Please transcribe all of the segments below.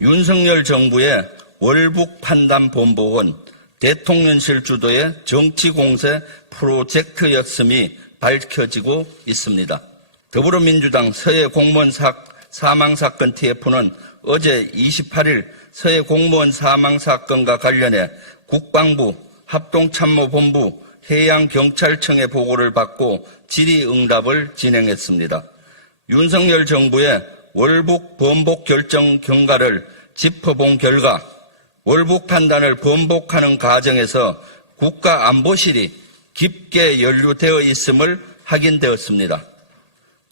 윤석열 정부의 월북 판단 본복은 대통령실 주도의 정치공세 프로젝트였음이 밝혀지고 있습니다. 더불어민주당 서해 공무원 사망사건 TF는 어제 28일 서해 공무원 사망사건과 관련해 국방부, 합동참모본부, 해양경찰청의 보고를 받고 질의응답을 진행했습니다. 윤석열 정부의 월북 번복 결정 경과를 짚어본 결과 월북 판단을 번복하는 과정에서 국가안보실이 깊게 연루되어 있음을 확인되었습니다.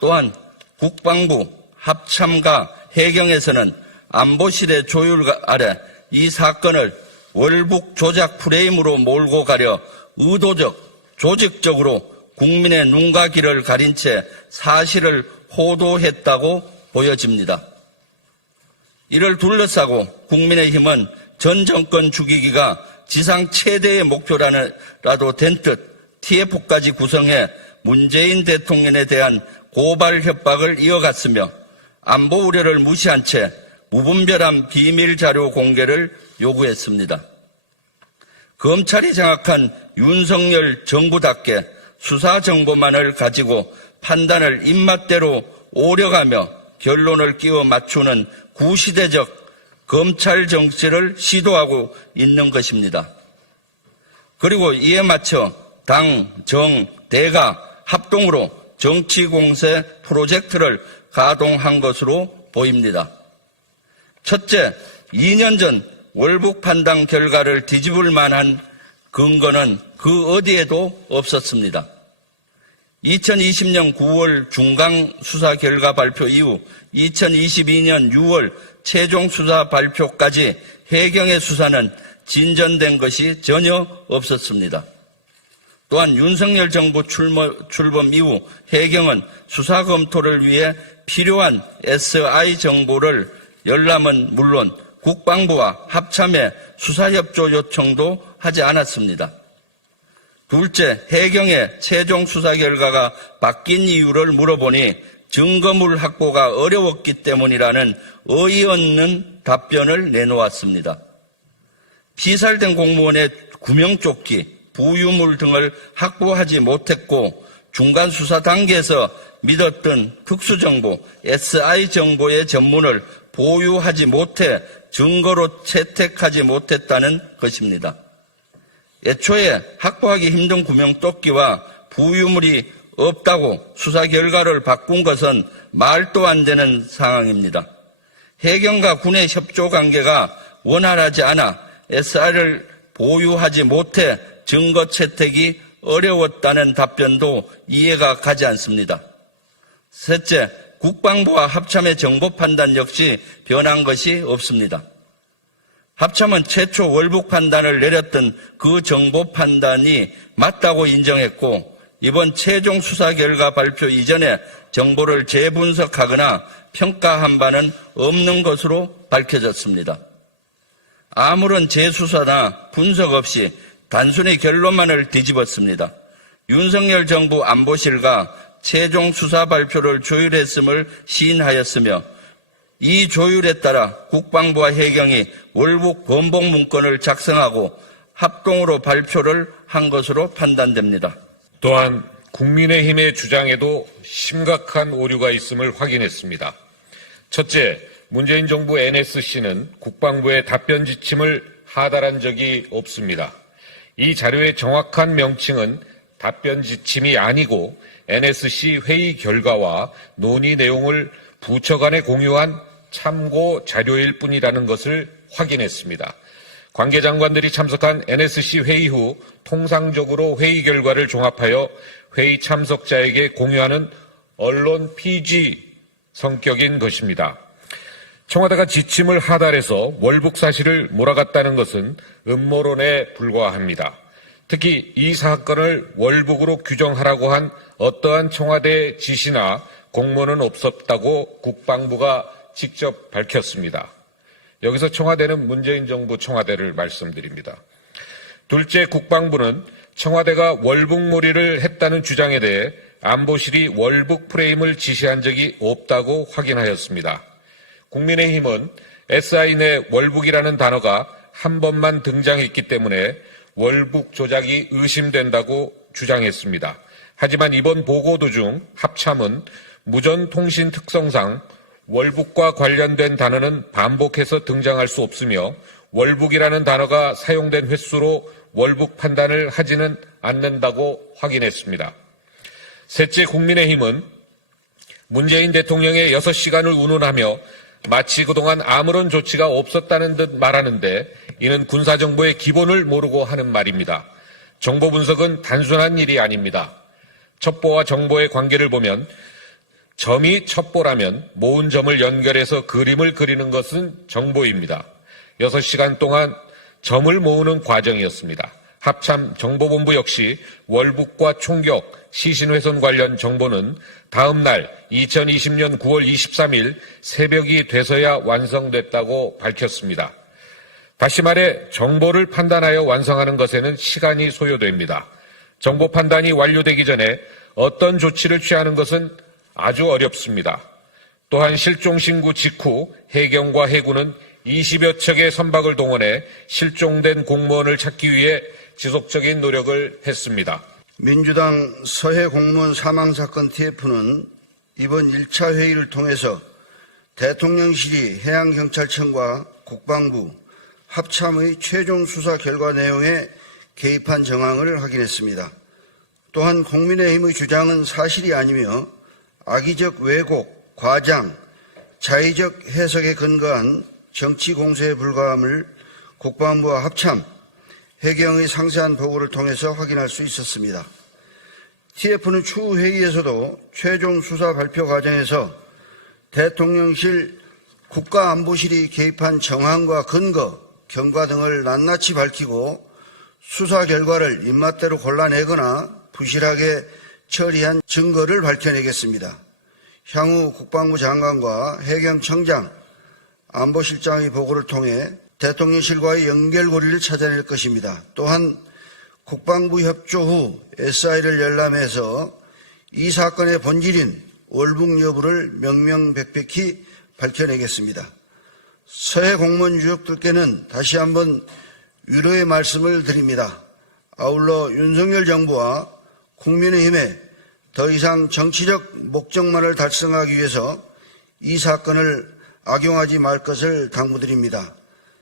또한 국방부, 합참과 해경에서는 안보실의 조율 아래 이 사건을 월북 조작 프레임으로 몰고 가려 의도적, 조직적으로 국민의 눈과 귀를 가린 채 사실을 호도했다고 보여집니다. 이를 둘러싸고 국민의힘은 전 정권 죽이기가 지상 최대의 목표라도 된 듯 TF까지 구성해 문재인 대통령에 대한 고발 협박을 이어갔으며 안보 우려를 무시한 채 무분별한 비밀 자료 공개를 요구했습니다. 검찰이 장악한 윤석열 정부답게 수사 정보만을 가지고 판단을 입맛대로 오려가며 결론을 끼워 맞추는 구시대적 검찰 정치를 시도하고 있는 것입니다. 그리고 이에 맞춰 당, 정, 대가 합동으로 정치공세 프로젝트를 가동한 것으로 보입니다. 첫째, 2년 전 월북 판단 결과를 뒤집을 만한 근거는 그 어디에도 없었습니다. 2020년 9월 중간 수사 결과 발표 이후 2022년 6월 최종 수사 발표까지 해경의 수사는 진전된 것이 전혀 없었습니다. 또한 윤석열 정부 출범 이후 해경은 수사 검토를 위해 필요한 SI 정보를 열람은 물론 국방부와 합참에 수사협조 요청도 하지 않았습니다. 둘째, 해경의 최종 수사 결과가 바뀐 이유를 물어보니 증거물 확보가 어려웠기 때문이라는 어이없는 답변을 내놓았습니다. 피살된 공무원의 구명조끼, 부유물 등을 확보하지 못했고 중간 수사 단계에서 믿었던 특수정보, SI 정보의 전문을 보유하지 못해 증거로 채택하지 못했다는 것입니다. 애초에 확보하기 힘든 구명조끼와 부유물이 없다고 수사 결과를 바꾼 것은 말도 안 되는 상황입니다. 해경과 군의 협조 관계가 원활하지 않아 SI를 보유하지 못해 증거 채택이 어려웠다는 답변도 이해가 가지 않습니다. 셋째, 국방부와 합참의 정보 판단 역시 변한 것이 없습니다. 합참은 최초 월북 판단을 내렸던 그 정보 판단이 맞다고 인정했고 이번 최종 수사 결과 발표 이전에 정보를 재분석하거나 평가한 바는 없는 것으로 밝혀졌습니다. 아무런 재수사나 분석 없이 단순히 결론만을 뒤집었습니다. 윤석열 정부 안보실과 최종 수사 발표를 조율했음을 시인하였으며 이 조율에 따라 국방부와 해경이 월북 번복 문건을 작성하고 합동으로 발표를 한 것으로 판단됩니다. 또한 국민의힘의 주장에도 심각한 오류가 있음을 확인했습니다. 첫째, 문재인 정부 NSC는 국방부의 답변 지침을 하달한 적이 없습니다. 이 자료의 정확한 명칭은 답변 지침이 아니고 NSC 회의 결과와 논의 내용을 부처 간에 공유한 참고 자료일 뿐이라는 것을 확인했습니다. 관계장관들이 참석한 NSC 회의 후 통상적으로 회의 결과를 종합하여 회의 참석자에게 공유하는 언론 피지 성격인 것입니다. 청와대가 지침을 하달해서 월북 사실을 몰아갔다는 것은 음모론에 불과합니다. 특히 이 사건을 월북으로 규정하라고 한 어떠한 청와대 지시나 공문은 없었다고 국방부가 직접 밝혔습니다. 여기서 청와대는 문재인 정부 청와대를 말씀드립니다. 둘째, 국방부는 청와대가 월북몰이를 했다는 주장에 대해 안보실이 월북 프레임을 지시한 적이 없다고 확인하였습니다. 국민의힘은 SI 내 월북이라는 단어가 한 번만 등장했기 때문에 월북 조작이 의심된다고 주장했습니다. 하지만 이번 보고도 중 합참은 무전통신 특성상 월북과 관련된 단어는 반복해서 등장할 수 없으며 월북이라는 단어가 사용된 횟수로 월북 판단을 하지는 않는다고 확인했습니다. 셋째, 국민의힘은 문재인 대통령의 6시간을 운운하며 마치 그동안 아무런 조치가 없었다는 듯 말하는데 이는 군사정보의 기본을 모르고 하는 말입니다. 정보 분석은 단순한 일이 아닙니다. 첩보와 정보의 관계를 보면 점이 첩보라면 모은 점을 연결해서 그림을 그리는 것은 정보입니다. 6시간 동안 점을 모으는 과정이었습니다. 합참 정보본부 역시 월북과 총격, 시신훼손 관련 정보는 다음 날 2020년 9월 23일 새벽이 돼서야 완성됐다고 밝혔습니다. 다시 말해 정보를 판단하여 완성하는 것에는 시간이 소요됩니다. 정보 판단이 완료되기 전에 어떤 조치를 취하는 것은 아주 어렵습니다. 또한 실종 신고 직후 해경과 해군은 20여 척의 선박을 동원해 실종된 공무원을 찾기 위해 지속적인 노력을 했습니다. 민주당 서해 공무원 사망사건 TF는 이번 1차 회의를 통해서 대통령실이 해양경찰청과 국방부, 합참의 최종 수사 결과 내용에 개입한 정황을 확인했습니다. 또한 국민의힘의 주장은 사실이 아니며 악의적 왜곡, 과장, 자의적 해석에 근거한 정치 공세에 불과함을 국방부와 합참, 해경의 상세한 보고를 통해서 확인할 수 있었습니다. TF는 추후 회의에서도 최종 수사 발표 과정에서 대통령실 국가안보실이 개입한 정황과 근거, 경과 등을 낱낱이 밝히고 수사 결과를 입맛대로 골라내거나 부실하게 처리한 증거를 밝혀내겠습니다. 향후 국방부 장관과 해경청장, 안보실장의 보고를 통해 대통령실과의 연결고리를 찾아낼 것입니다. 또한 국방부 협조 후 SI를 열람해서 이 사건의 본질인 월북 여부를 명명백백히 밝혀내겠습니다. 서해 공무원 유족들께는 다시 한번 위로의 말씀을 드립니다. 아울러 윤석열 정부와 국민의힘에 더 이상 정치적 목적만을 달성하기 위해서 이 사건을 악용하지 말 것을 당부드립니다.